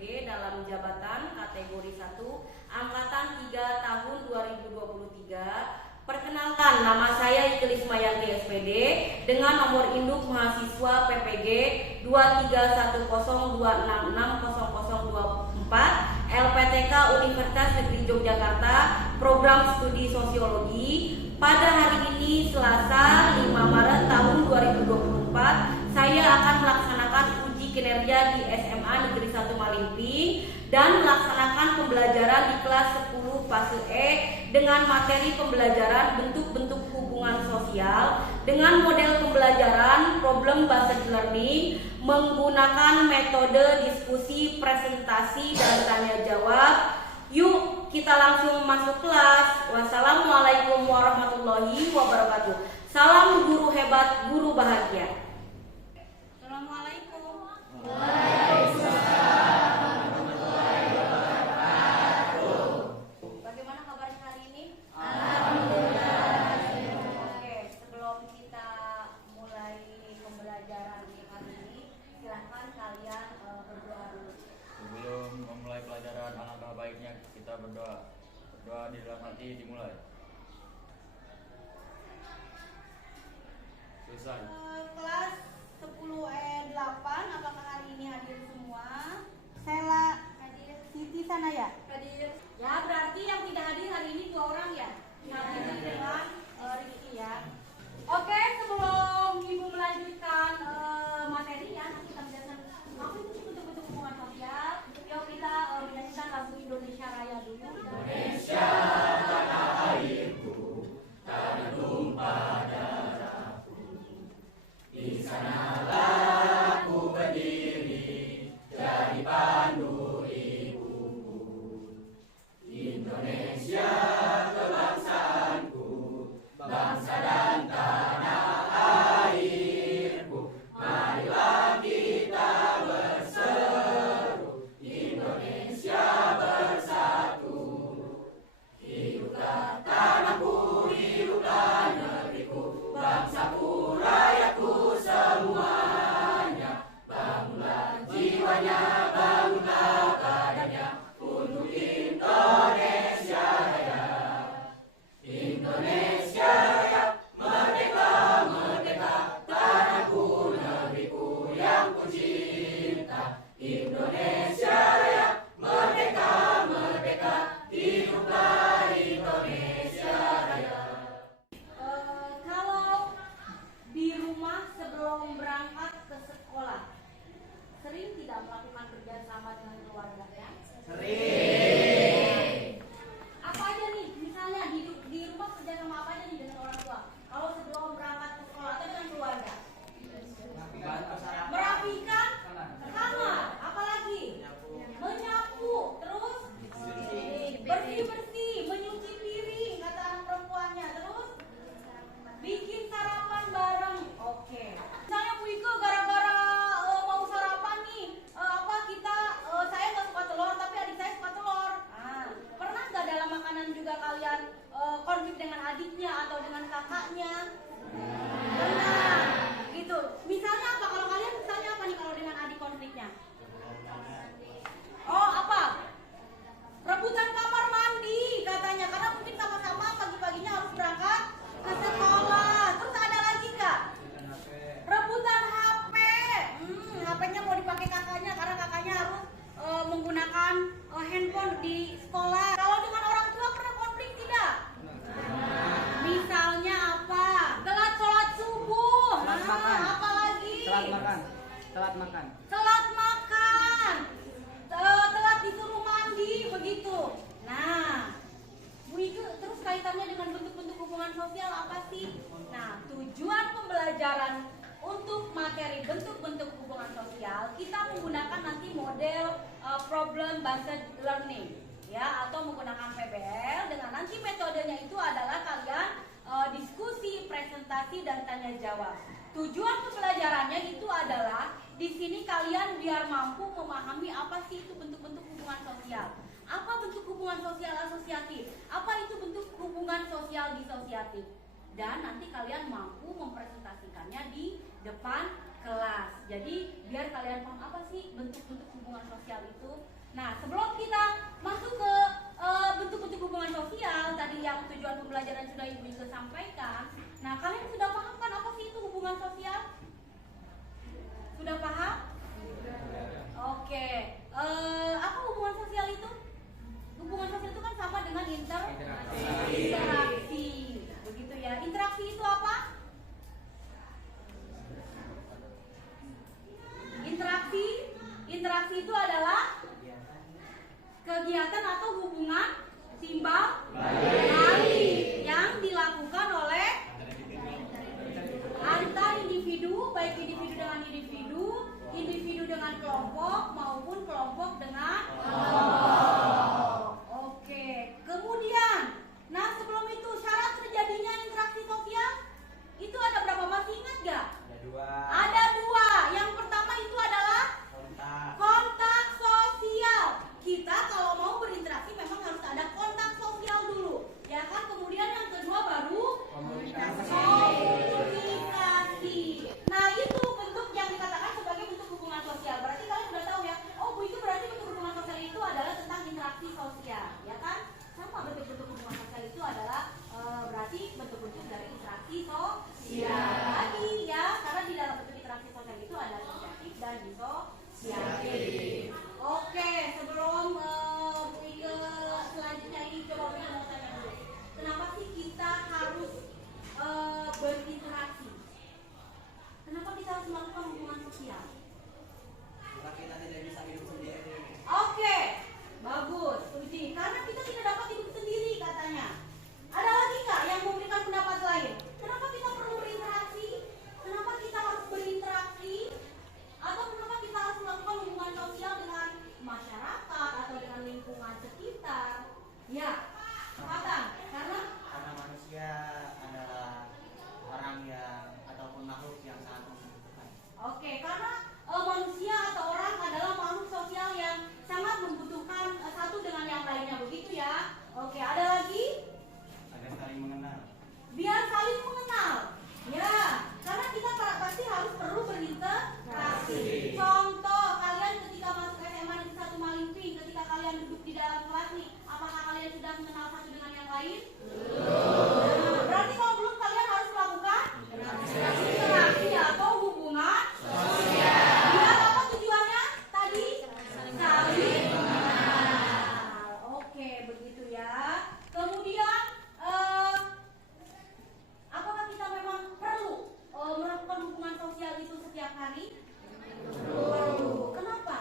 PPG dalam jabatan kategori 1 angkatan 3 tahun 2023. Perkenalkan, nama saya Ikelis Mayanti SPD dengan nomor induk mahasiswa PPG 231026600024 LPTK Universitas Negeri Yogyakarta, program studi sosiologi. Pada hari ini Selasa 5 Maret tahun 2024, saya akan melaksanakan uji kinerja di SMA Negeri 1 Malingping dan melaksanakan pembelajaran di kelas 10 fase E dengan materi pembelajaran bentuk-bentuk hubungan sosial dengan model pembelajaran problem based learning menggunakan metode diskusi, presentasi, dan tanya jawab. Yuk kita langsung masuk kelas. Wassalamualaikum warahmatullahi wabarakatuh. Salam guru hebat, guru bahagia. Assalamualaikum. Bagaimana kabar hari ini? Alhamdulillah. Oke, sebelum kita mulai pembelajaran di hari ini, silahkan kalian berdoa dulu. Sebelum memulai pelajaran, alangkah baiknya kita berdoa. Berdoa di dalam hati dimulai. Selesai. Kelas 10E8, apakah hari ini hadir semua? Sela hadir. Siti Sanaya hadir. Ya, berarti yang tidak hadir hari ini 2 orang ya. Nabi dengan Rizky ya. Oke, sebelum Ibu melanjutkan materinya, nanti kita menjelaskan apa itu bentuk-bentuk hubungan sosial. Yuk kita menyanyikan lagu Indonesia Raya dulu. Indonesia tanah airku, tanah tumpah darahku. Di sanalah aku berdiri, jadi pandu ibuku. Indonesia kebangsaanku, bangsa dan tanah airku. Marilah kita berseru, Indonesia bersatu. Hiduplah tanahku, hiduplah negeriku, bangsaku, rakyatku semuanya. Bangunlah jiwanya, bangunlah badannya untuk Indonesia Raya. Indonesia Raya, merdeka, merdeka, tanahku, negeriku yang ku cinta. Indonesia Raya, merdeka, merdeka, hiduplah Indonesia Raya. Kalau di rumah sebelum berangkat ke sekolah, sering tidak melakukan kerjasama dengan keluarga ya? Sering. Apa aja nih, misalnya di rumah kerjasama apa aja nih dengan orang tua? Kalau sebelum berangkat ke sekolah atau dengan keluarga? Merapikan kamar, apalagi? Menyapu, terus bersih-bersih, menyuci piring, kata anak perempuannya, terus bikin sarapan bareng. Oke. Misalnya Bu Iko gara-gara mau sarapan nih, saya nggak suka telur tapi adik saya suka telur. Pernah nggak dalam makanan juga kalian konflik dengan adiknya atau dengan kakaknya? Pernah. Gitu. Misalnya apa? Kalau kalian misalnya apa nih kalau dengan adik konfliknya? Oh, apa? Rebutan kamar mandi katanya, karena mungkin sama-sama pagi-paginya harus berangkat ke sekolah. Terus ada lagi nggak? Rebutan HP. HP-nya mau dipakai kakaknya karena kakaknya harus menggunakan handphone di sekolah. Kalau dengan orang tua pernah konflik tidak? Misalnya apa? Telat sholat subuh. Apa lagi? Telat makan. Telat disuruh mandi, begitu. Nah, Bu Ike, terus kaitannya dengan bentuk-bentuk hubungan sosial apa sih? Nah, tujuan pembelajaran untuk materi bentuk-bentuk hubungan sosial, kita menggunakan nanti model problem based learning, ya, atau menggunakan PBL dengan nanti metodenya itu adalah kalian diskusi, presentasi, dan tanya jawab. Tujuan pembelajarannya itu adalah di sini kalian biar mampu memahami apa sih itu bentuk-bentuk hubungan sosial. Apa bentuk hubungan sosial asosiatif? Apa itu bentuk hubungan sosial disosiatif? Dan nanti kalian mampu mempresentasikannya di depan kelas. Jadi biar kalian paham apa sih bentuk-bentuk hubungan sosial itu. Nah, sebelum kita masuk ke bentuk-bentuk hubungan sosial tadi yang tujuan pembelajaran sudah Ibu Ike sampaikan. Nah, kalian sudah paham kan apa sih itu hubungan sosial? Sudah paham? Oke. Apa hubungan sosial itu? Hubungan sosial itu kan sama dengan interaksi. Begitu ya. Interaksi itu apa? Interaksi itu adalah kegiatan atau hubungan timbal balik yang dilakukan oleh antar individu, baik individu dengan individu dengan kelompok maupun kelompok dengan kelompok. Oke, kemudian, nah sebelum itu syarat terjadinya interaksi sosial itu ada berapa? Masih ingat gak? Ada dua. Yang pertama itu adalah kontak sosial. Kita kalau mau berinteraksi memang harus ada kontak sosial dulu, ya kan? Kemudian yang kedua baru komunikasi. Nah itu bentuk yang dikatakan sebagai bentuk hubungan sosial. Berarti kalian sudah tahu ya. Oh Bu, itu berarti bentuk hubungan sosial itu adalah tentang interaksi sosial, ya kan? Sama bentuk-bentuk hubungan sosial itu adalah berarti bentuk-bentuk dari interaksi sosial. Lagi ya, karena di dalam bentuk interaksi sosial itu ada subjektif dan disosiatif. Oke, sebelum ke selanjutnya ini coba kita mau tanya dulu. Kenapa sih kita harus berinteraksi? Kenapa kita harus melakukan hubungan sosial? Karena kita tidak bisa hidup sendiri. Oke, bagus, setuju. Karena kita tidak dapat hidup sendiri katanya. Ada lagi nggak yang memberikan pendapat lain? Kenapa kita perlu berinteraksi? Kenapa kita harus berinteraksi? Atau kenapa kita harus melakukan hubungan sosial dengan masyarakat atau dengan lingkungan sekitar? Ya, Fatang, karena Manusia adalah orang yang ataupun makhluk yang sangat membutuhkan. oke, karena manusia atau orang adalah makhluk sosial yang sangat membutuhkan satu dengan yang lainnya, begitu ya? Oke, ada lagi? Agar saling mengenal. Biar saling mengenal. Ya, karena kita pasti harus perlu berinteraksi. Contoh, kalian ketika masuk SMA Negeri 1 Malingping, ketika kalian duduk di dalam kelas nih, apakah kalian sudah mengenal satu dengan yang lain? Nah, berarti kalau belum, kalian harus melakukan interaksi atau hubungan sosial. Biar apa tujuannya? Tadi saling mengenal. Oke, begitu ya. Kemudian apakah kita memang perlu melakukan hubungan sosial itu setiap hari? Perlu. Kenapa?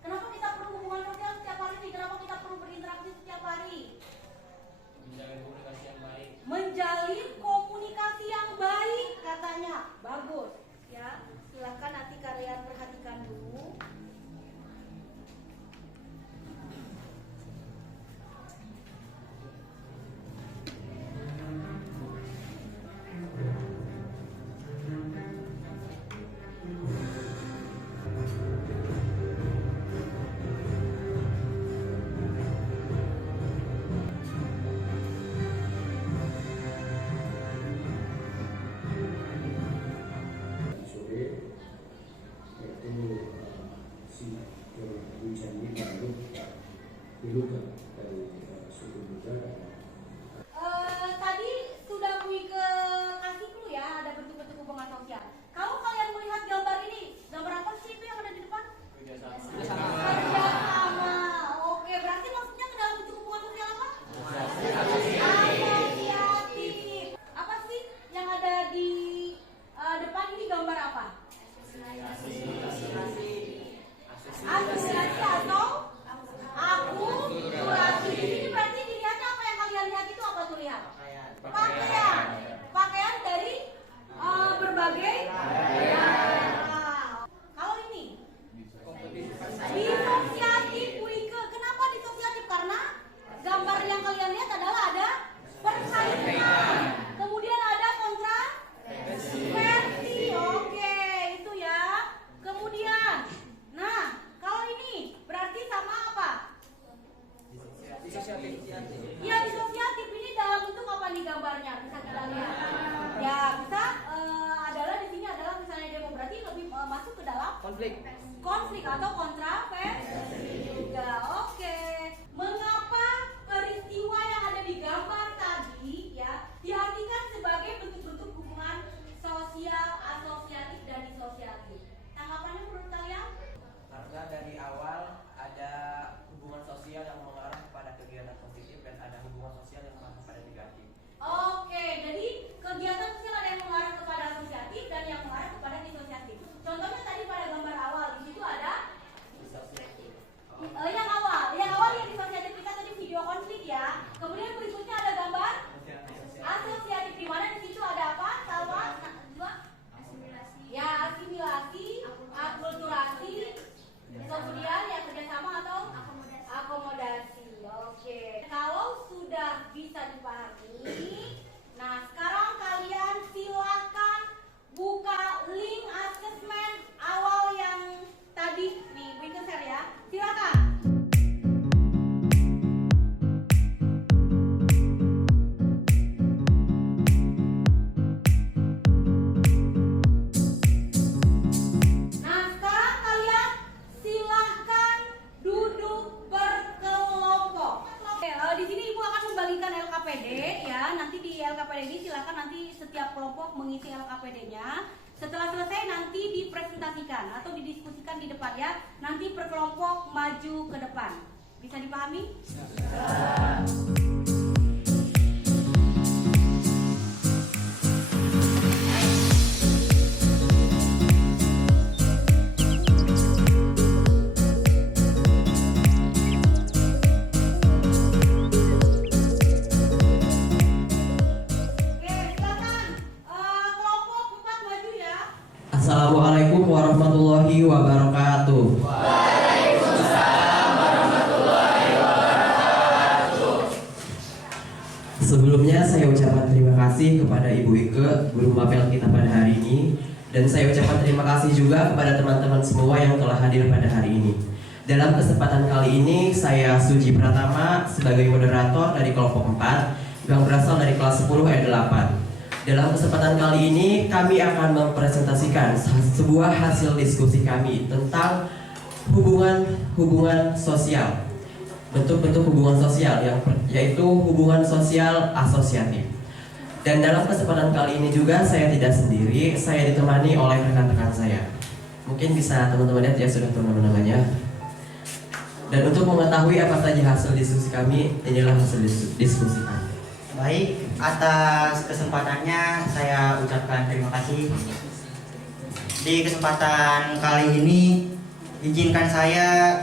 Kenapa kita perlu hubungan sosial setiap hari? Kenapa kita perlu berinteraksi setiap hari? Menjalin komunikasi yang baik. Menjalin komunikasi yang baik katanya. Bagus ya. Silakan nanti kalian perhatikan dulu. sore yaitu si Wijangi baru diluka dari suku Buddha dan Tadi sudah Bu Ike kasih clue ya, ada bentuk-bentuk hubungan sosial. Kalau kalian melihat gambar ini, gambar apa sih itu yang ada di depan? Kerjasama. Oke, berarti maksudnya ke dalam bentuk hubungan sosial apa? Asosiatif. Apa sih yang ada di depan ini, gambar apa? Asosiasi atau akulturasi. Ini berarti dilihatnya apa yang kalian di depan ya. Nanti per kelompok maju ke depan. Bisa dipahami? Assalamualaikum warahmatullahi wabarakatuh. Sebelumnya saya ucapkan terima kasih kepada Ibu Ike, guru mapel kita pada hari ini. Dan saya ucapkan terima kasih juga kepada teman-teman semua yang telah hadir pada hari ini. Dalam kesempatan kali ini, saya Suji Pratama sebagai moderator dari kelompok 4 yang berasal dari kelas 10 ayat 8. Dalam kesempatan kali ini, kami akan mempresentasikan sebuah hasil diskusi kami tentang hubungan sosial. Bentuk-bentuk hubungan sosial yaitu hubungan sosial asosiatif. Dan dalam kesempatan kali ini juga saya tidak sendiri, saya ditemani oleh rekan-rekan saya. Mungkin bisa teman-teman lihat ya, sudah teman-temannya. Dan untuk mengetahui apa saja hasil diskusi kami, inilah hasil diskusi kami. Baik, atas kesempatannya saya ucapkan terima kasih. Di kesempatan kali ini, izinkan saya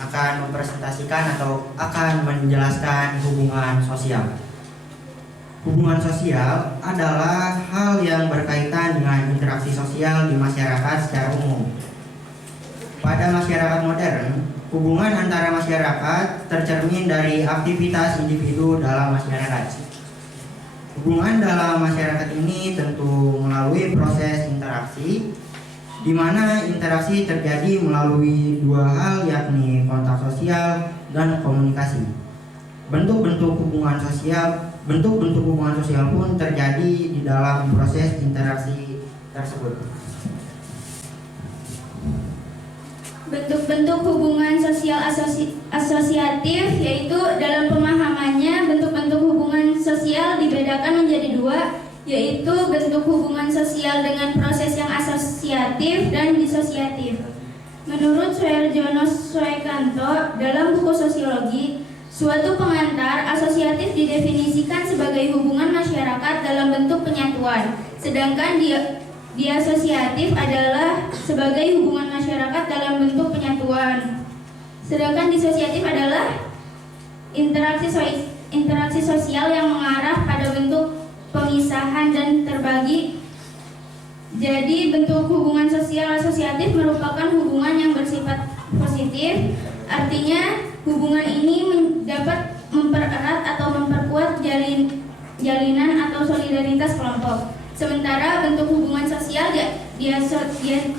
akan mempresentasikan atau akan menjelaskan hubungan sosial. Hubungan sosial adalah hal yang berkaitan dengan interaksi sosial di masyarakat secara umum. Pada masyarakat modern, hubungan antara masyarakat tercermin dari aktivitas individu dalam masyarakat. Hubungan dalam masyarakat ini tentu melalui proses interaksi, di mana interaksi terjadi melalui dua hal, yakni kontak sosial dan komunikasi. Bentuk-bentuk hubungan sosial pun terjadi di dalam proses interaksi tersebut. Bentuk-bentuk hubungan sosial asosiatif yaitu dalam pemahamannya bentuk-bentuk hubungan sosial dibedakan menjadi dua, yaitu bentuk hubungan sosial dengan proses yang asosiatif dan disosiatif. Menurut Suherjono Swekanto dalam buku Sosiologi, suatu pengantar asosiatif didefinisikan sebagai hubungan masyarakat dalam bentuk penyatuan, sedangkan disosiatif adalah sebagai hubungan masyarakat dalam bentuk penyatuan. Sedangkan disosiatif adalah interaksi sosial yang mengarah pada bentuk pemisahan dan terbagi. Jadi bentuk hubungan sosial asosiatif merupakan hubungan yang bersifat positif. Artinya hubungan ini dapat mempererat atau memperkuat jalinan atau solidaritas kelompok. Sementara bentuk hubungan sosial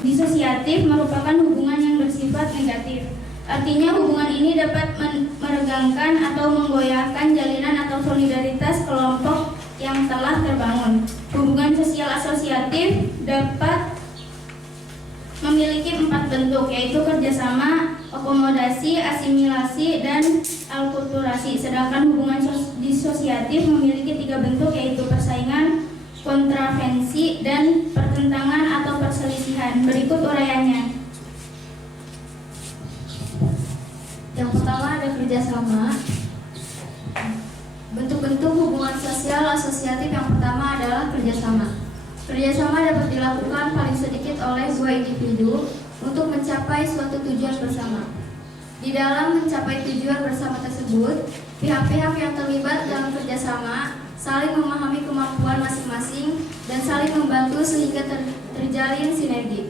disosiatif merupakan hubungan yang bersifat negatif. Artinya hubungan ini dapat meregangkan atau menggoyahkan jalinan atau solidaritas kelompok yang telah terbangun. Hubungan sosial asosiatif dapat memiliki 4 bentuk, yaitu kerjasama, akomodasi, asimilasi, dan alkulturasi. Sedangkan hubungan disosiatif memiliki 3 bentuk, yaitu persaingan, kontravensi, dan pertentangan atau perselisihan. Berikut uraiannya. Yang pertama ada kerjasama. Bentuk-bentuk hubungan sosial asosiatif yang pertama adalah kerjasama. Kerjasama dapat dilakukan paling sedikit oleh 2 individu untuk mencapai suatu tujuan bersama. Di dalam mencapai tujuan bersama tersebut, pihak-pihak yang terlibat dalam kerjasama saling memahami kemampuan masing-masing dan saling membantu sehingga terjalin sinergi.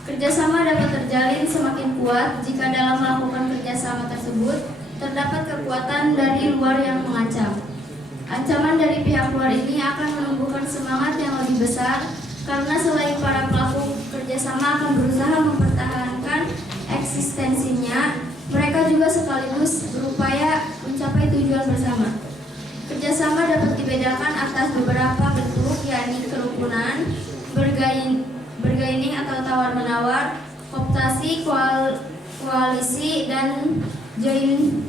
Kerjasama dapat terjalin semakin kuat jika dalam melakukan kerjasama tersebut terdapat kekuatan dari luar yang mengancam. Ancaman dari pihak luar ini akan menumbuhkan semangat yang lebih besar karena selain para pelaku kerjasama akan berusaha mempertahankan eksistensinya, mereka juga sekaligus berupaya mencapai tujuan bersama. Kerjasama dapat dibedakan atas beberapa bentuk, yakni kerukunan, bergaining atau tawar-menawar, kooptasi, koalisi, dan joint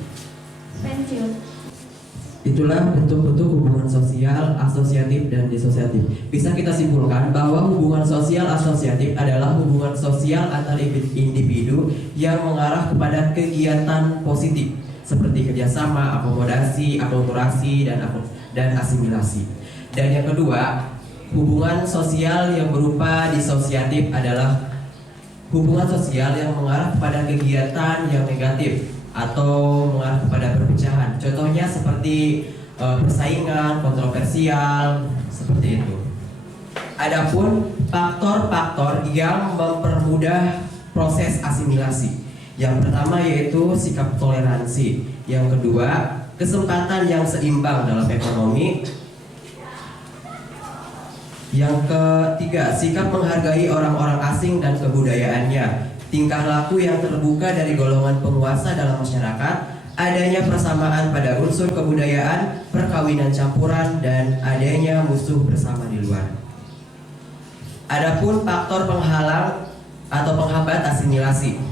venture. Itulah bentuk-bentuk hubungan sosial, asosiatif, dan disosiatif. Bisa kita simpulkan bahwa hubungan sosial asosiatif adalah hubungan sosial antar individu yang mengarah kepada kegiatan positif seperti kerjasama, akomodasi, akulturasi, dan asimilasi. Dan yang kedua, hubungan sosial yang berupa disosiatif adalah hubungan sosial yang mengarah kepada kegiatan yang negatif atau mengarah kepada perpecahan. Contohnya seperti persaingan, kontroversial, seperti itu. Adapun faktor-faktor yang mempermudah proses asimilasi. Yang pertama yaitu sikap toleransi. Yang kedua, kesempatan yang seimbang dalam ekonomi. Yang ketiga, sikap menghargai orang-orang asing dan kebudayaannya. Tingkah laku yang terbuka dari golongan penguasa dalam masyarakat, adanya persamaan pada unsur kebudayaan, perkawinan campuran, dan adanya musuh bersama di luar. Adapun faktor penghalang atau penghambat asimilasi.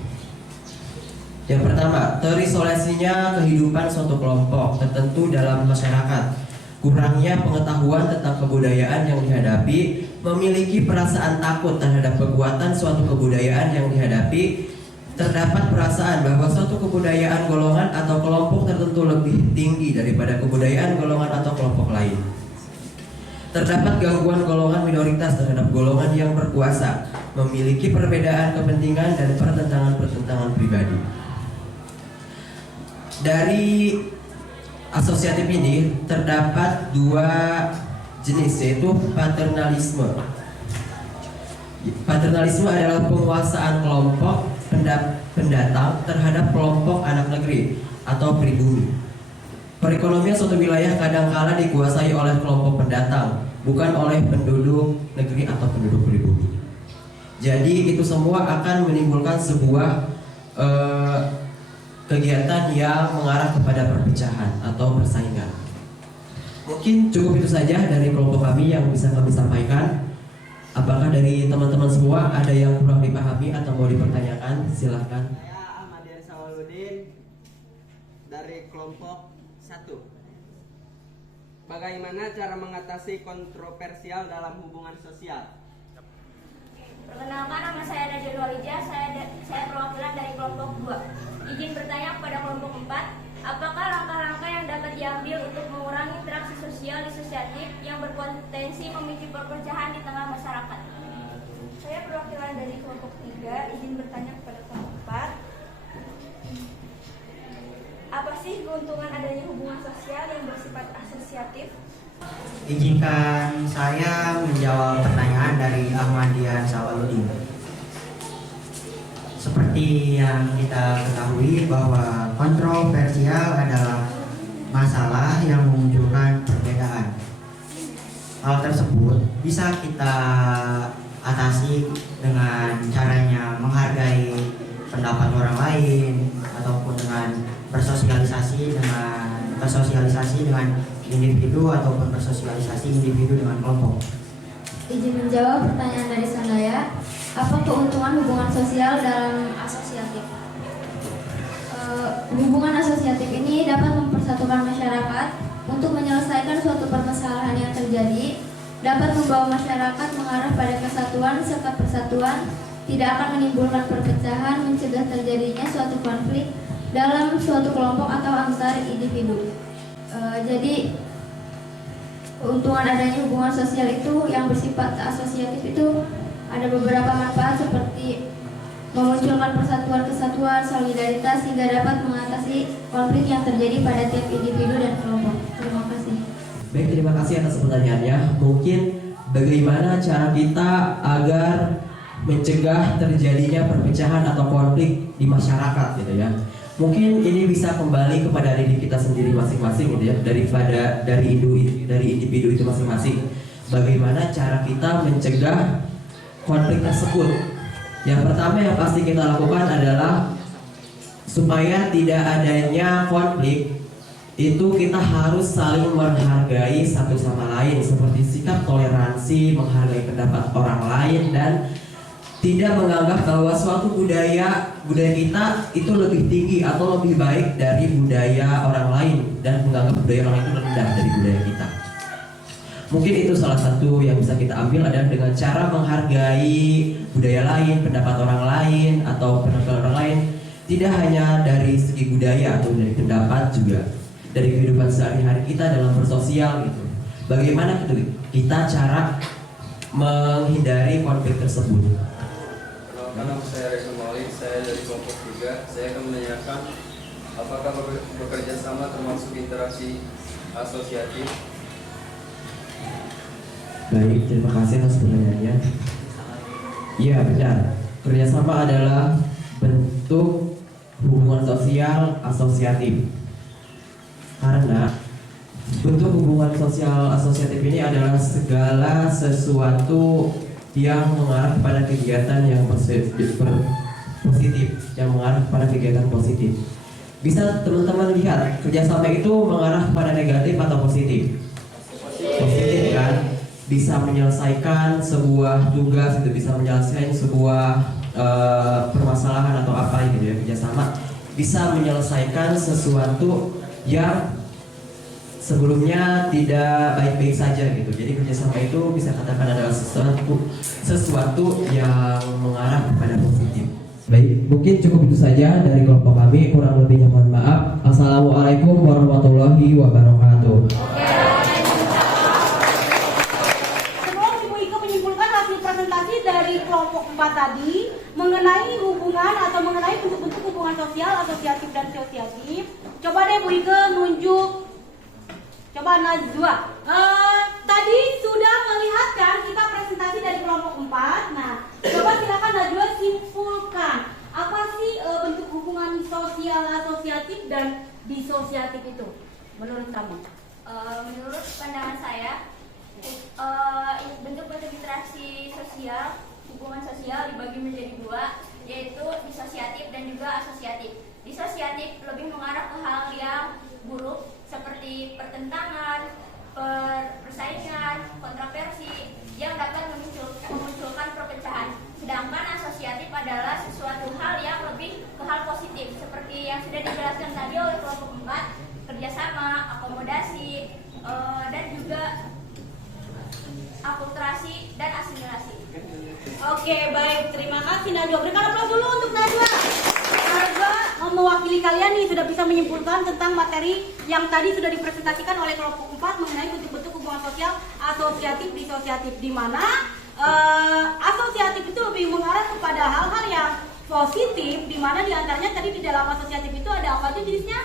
Yang pertama, terisolasinya kehidupan suatu kelompok tertentu dalam masyarakat. Kurangnya pengetahuan tentang kebudayaan yang dihadapi, memiliki perasaan takut terhadap kekuatan suatu kebudayaan yang dihadapi, terdapat perasaan bahwa suatu kebudayaan golongan atau kelompok tertentu lebih tinggi daripada kebudayaan golongan atau kelompok lain. Terdapat gangguan golongan minoritas terhadap golongan yang berkuasa, memiliki perbedaan kepentingan dan pertentangan-pertentangan pribadi. Dari asosiatif ini terdapat dua jenis, yaitu paternalisme. Paternalisme adalah penguasaan kelompok pendatang terhadap kelompok anak negeri atau pribumi. Perekonomian suatu wilayah kadangkala dikuasai oleh kelompok pendatang, bukan oleh penduduk negeri atau penduduk pribumi. Jadi itu semua akan menimbulkan sebuah kegiatan yang mengarah kepada perpecahan atau persaingan. Mungkin cukup itu saja dari kelompok kami yang bisa kami sampaikan. Apakah dari teman-teman semua ada yang kurang dipahami atau mau dipertanyakan? Silahkan. Saya Ahmadian Sawaludin dari kelompok 1. Bagaimana cara mengatasi kontroversial dalam hubungan sosial? Perkenalkan, nama saya Najul Walija, saya perwakilan dari kelompok 2. Izin bertanya kepada kelompok 4, apakah langkah-langkah yang dapat diambil untuk mengurangi interaksi sosial disosiatif yang berpotensi memicu perpecahan di tengah masyarakat? Saya perwakilan dari kelompok 3, izin bertanya kepada kelompok 4. Apa sih keuntungan adanya hubungan sosial yang bersifat asosiatif? Izinkan saya menjawab pertanyaan dari Ahmadian Sawaludin. Seperti yang kita ketahui bahwa kontroversial adalah masalah yang memunculkan perbedaan. Hal tersebut bisa kita atasi dengan caranya menghargai pendapat orang lain ataupun dengan bersosialisasi dengan individu ataupun bersosialisasi individu dengan kelompok. Izin menjawab pertanyaan dari Sandaya, apa keuntungan hubungan sosial dalam asosiatif? Hubungan asosiatif ini dapat mempersatukan masyarakat untuk menyelesaikan suatu permasalahan yang terjadi, dapat membawa masyarakat mengarah pada kesatuan serta persatuan, tidak akan menimbulkan perpecahan, mencegah terjadinya suatu konflik dalam suatu kelompok atau antar individu. Jadi keuntungan adanya hubungan sosial itu yang bersifat asosiatif itu ada beberapa manfaat seperti memunculkan persatuan kesatuan, solidaritas hingga dapat mengatasi konflik yang terjadi pada tiap individu dan kelompok. Terima kasih. Baik, terima kasih atas pertanyaannya. Mungkin bagaimana cara kita agar mencegah terjadinya perpecahan atau konflik di masyarakat gitu ya. Mungkin ini bisa kembali kepada diri kita sendiri masing-masing gitu ya, dari individu itu masing-masing. Bagaimana cara kita mencegah konflik tersebut? Yang pertama yang pasti kita lakukan adalah supaya tidak adanya konflik, itu kita harus saling menghargai satu sama lain, seperti sikap toleransi, menghargai pendapat orang lain, dan tidak menganggap bahwa suatu budaya kita itu lebih tinggi atau lebih baik dari budaya orang lain, dan menganggap budaya orang lain itu rendah dari budaya kita. Mungkin itu salah satu yang bisa kita ambil adalah dengan cara menghargai budaya lain, pendapat orang lain atau pendapat orang lain, tidak hanya dari segi budaya atau dari pendapat, juga dari kehidupan sehari-hari kita dalam bersosial gitu. Bagaimana kita cara menghindari konflik tersebut? Nama saya Reza Malik, saya dari kelompok 3. Saya akan menanyakan apakah bekerja sama termasuk interaksi asosiatif. Baik, terima kasih atas pertanyaannya. Iya benar, kerjasama adalah bentuk hubungan sosial asosiatif. Karena bentuk hubungan sosial asosiatif ini adalah segala sesuatu yang mengarah kepada kegiatan yang positif, yang mengarah kepada kegiatan positif. Bisa teman-teman lihat, kerjasama itu mengarah kepada negatif atau positif? Positif kan? Bisa menyelesaikan sebuah tugas, itu bisa menyelesaikan sebuah permasalahan atau apa gitu ya. Kerjasama bisa menyelesaikan sesuatu yang sebelumnya tidak baik-baik saja gitu. Jadi kerjasama itu bisa katakan adalah sesuatu yang mengarah kepada positif. Baik, mungkin cukup itu saja dari kelompok kami. Kurang lebihnya mohon maaf. Assalamualaikum warahmatullahi wabarakatuh. Sebelum Ibu Ike menyimpulkan hasil presentasi dari kelompok 4 tadi mengenai hubungan atau mengenai bentuk-bentuk hubungan sosial, asosiatif dan asosiatif, coba deh Bu Ike nunjuk. Coba Najwa, tadi sudah melihat kan kita presentasi dari kelompok 4. Nah, coba silakan Najwa simpulkan apa sih bentuk hubungan sosial asosiatif dan disosiatif itu menurut kamu? Menurut pandangan saya, bentuk-bentuk interaksi sosial, hubungan sosial dibagi menjadi 2, yaitu disosiatif dan juga asosiatif. Disosiatif lebih mengarah ke hal yang buruk seperti pertentangan, persaingan, kontroversi yang dapat memunculkan perpecahan. Sedangkan asosiatif adalah sesuatu hal yang lebih ke hal positif seperti yang sudah dijelaskan tadi oleh kelompok 4, kerjasama, akomodasi, dan juga akulturasi dan asimilasi. Oke, baik, terima kasih Najwa. Berikan aplaus dulu untuk Najwa. Najwa mewakili kalian nih sudah bisa menyimpulkan tentang materi yang tadi sudah dipresentasikan oleh kelompok 4 mengenai bentuk-bentuk hubungan sosial asosiatif disosiatif, di mana asosiatif itu lebih mengarah kepada hal-hal yang positif, di mana diantaranya tadi di dalam asosiatif itu ada apa aja jenisnya?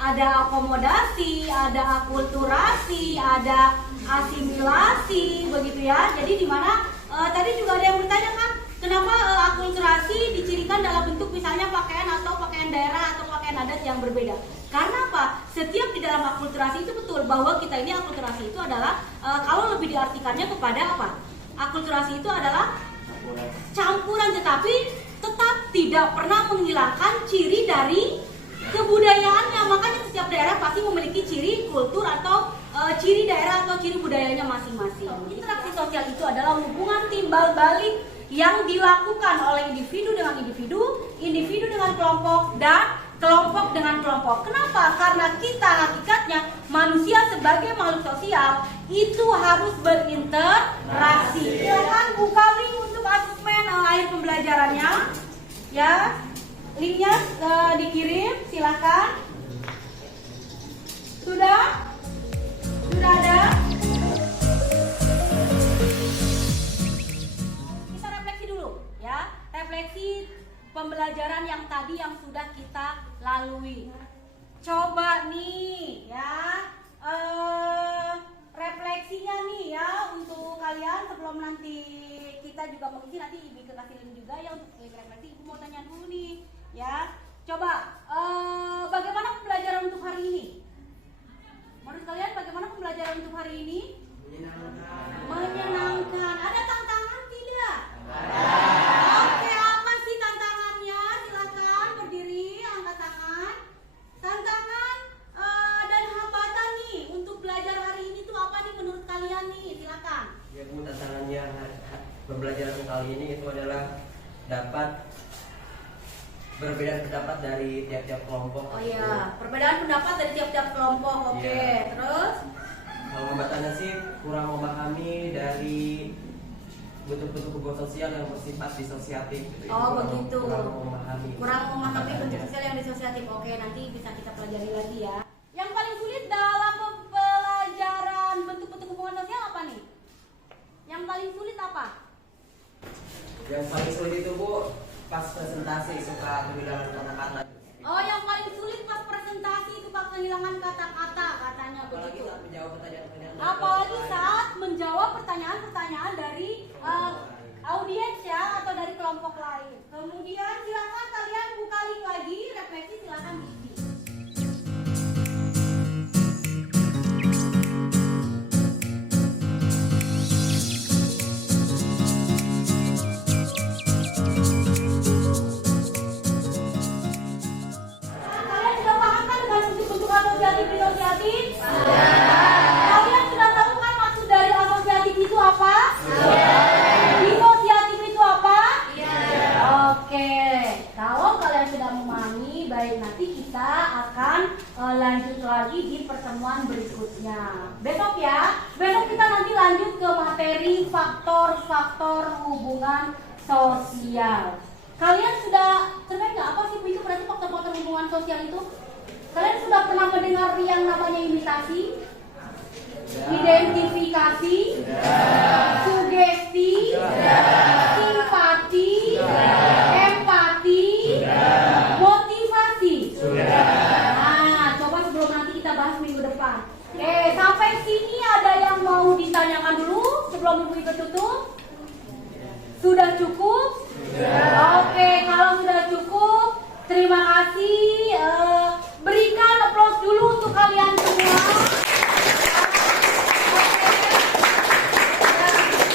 Ada akomodasi, ada akulturasi, ada asimilasi, begitu ya. Jadi di mana tadi juga ada yang bertanya kan, kenapa akulturasi dicirikan dalam bentuk misalnya pakaian atau pakaian daerah atau pakaian adat yang berbeda? Karena apa? Setiap di dalam akulturasi itu betul bahwa kita ini akulturasi itu adalah kalau lebih diartikannya kepada apa? Akulturasi itu adalah campuran tetapi tetap tidak pernah menghilangkan ciri dari kebudayaannya. Makanya setiap daerah pasti memiliki ciri kultur atau ciri daerah atau ciri budayanya masing-masing. Interaksi sosial itu adalah hubungan timbal balik yang dilakukan oleh individu dengan individu, individu dengan kelompok, dan kelompok dengan kelompok. Kenapa? Karena kita hakikatnya manusia sebagai makhluk sosial itu harus berinteraksi. Silakan buka link untuk asesmen akhir pembelajarannya, ya. Linknya dikirim, silakan. Sudah? Sudah ada? Kita refleksi dulu, ya. Refleksi pembelajaran yang tadi yang sudah kita lalui. Coba nih, ya. Refleksinya nih ya untuk kalian sebelum nanti kita juga mengisi, nanti Ibu kasih link juga ya untuk refleksi. Ibu mau tanya dulu nih, ya. Coba bagaimana pembelajaran untuk hari ini? Menurut kalian bagaimana pembelajaran untuk hari ini? Menyenangkan. Ada tantangan tidak? Oke, apa sih tantangannya? Silakan berdiri, angkat tangan. Tantangan dan hambatan nih untuk belajar hari ini tuh apa nih menurut kalian nih? Silakan. Ya Bu, tantangannya pembelajaran kali ini itu adalah dapat berbeda pendapat dari tiap-tiap kelompok. Oh iya, perbedaan pendapat dari tiap-tiap kelompok. Oke, Iya. terus? Kalau hambatannya sih kurang memahami dari bentuk-bentuk hubungan sosial yang bersifat disosiatif. Gitu. Oh, Kurang- begitu. Kurang memahami. Kurang memahami Hambatannya. bentuk sosial yang disosiatif. Oke, nanti bisa kita pelajari lagi ya. Yang paling sulit dalam pelajaran bentuk-bentuk hubungan sosial apa nih? Yang paling sulit apa? Yang paling sulit itu Bu, pas presentasi suka kehilangan kata-kata. Oh, yang paling sulit pas presentasi itu pas kehilangan kata-kata katanya Apalagi begitu. saat menjawab pertanyaan-pertanyaan. Apalagi saat menjawab pertanyaan-pertanyaan dari audiens ya atau dari kelompok lain. Kemudian silakan kalian buka link lagi, refleksi silakan diisi. Kalian sudah paham kan dengan bentuk-bentuk asosiatif disosiatif? Kalian sudah tahu kan maksud dari asosiatif itu apa? Disosiatif itu apa? Oke, kalau kalian sudah memahami, baik nanti kita akan lanjut lagi di pertemuan berikutnya. Besok ya, besok kita nanti lanjut ke materi faktor-faktor hubungan sosial. Kalian sudah terkait nggak apa sih Bu itu berarti faktor-faktor hubungan sosial itu? Kalian sudah pernah mendengar yang namanya imitasi, identifikasi, sugesti, simpati, empati, motivasi. Nah, coba sebelum nanti kita bahas minggu depan. Sampai sini ada yang mau ditanyakan dulu sebelum Ibu ikut tutup? Sudah cukup? Oke, kalau sudah cukup, terima kasih. Berikan aplaus dulu untuk kalian semua.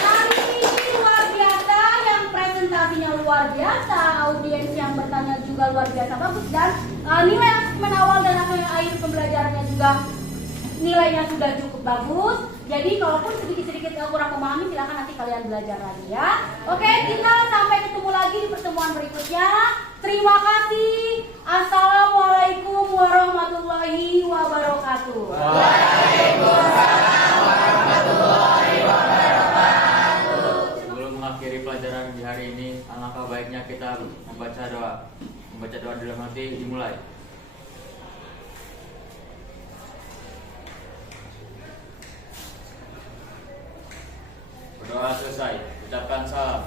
Hari ini luar biasa, yang presentasinya luar biasa, audiens yang bertanya juga luar biasa bagus, dan nilai asesmen awal dan asesmen akhir pembelajarannya juga nilainya sudah cukup bagus. Jadi kalaupun sedikit-sedikit kurang memahami, silahkan nanti kalian belajar lagi ya. Oke, kita sampai ketemu lagi di pertemuan berikutnya. Terima kasih. Assalamualaikum warahmatullahi wabarakatuh. Waalaikumsalam warahmatullahi wabarakatuh. Sebelum mengakhiri pelajaran di hari ini, alangkah baiknya kita membaca doa. Membaca doa dalam hati dimulai. Berdoa selesai, ucapkan salam.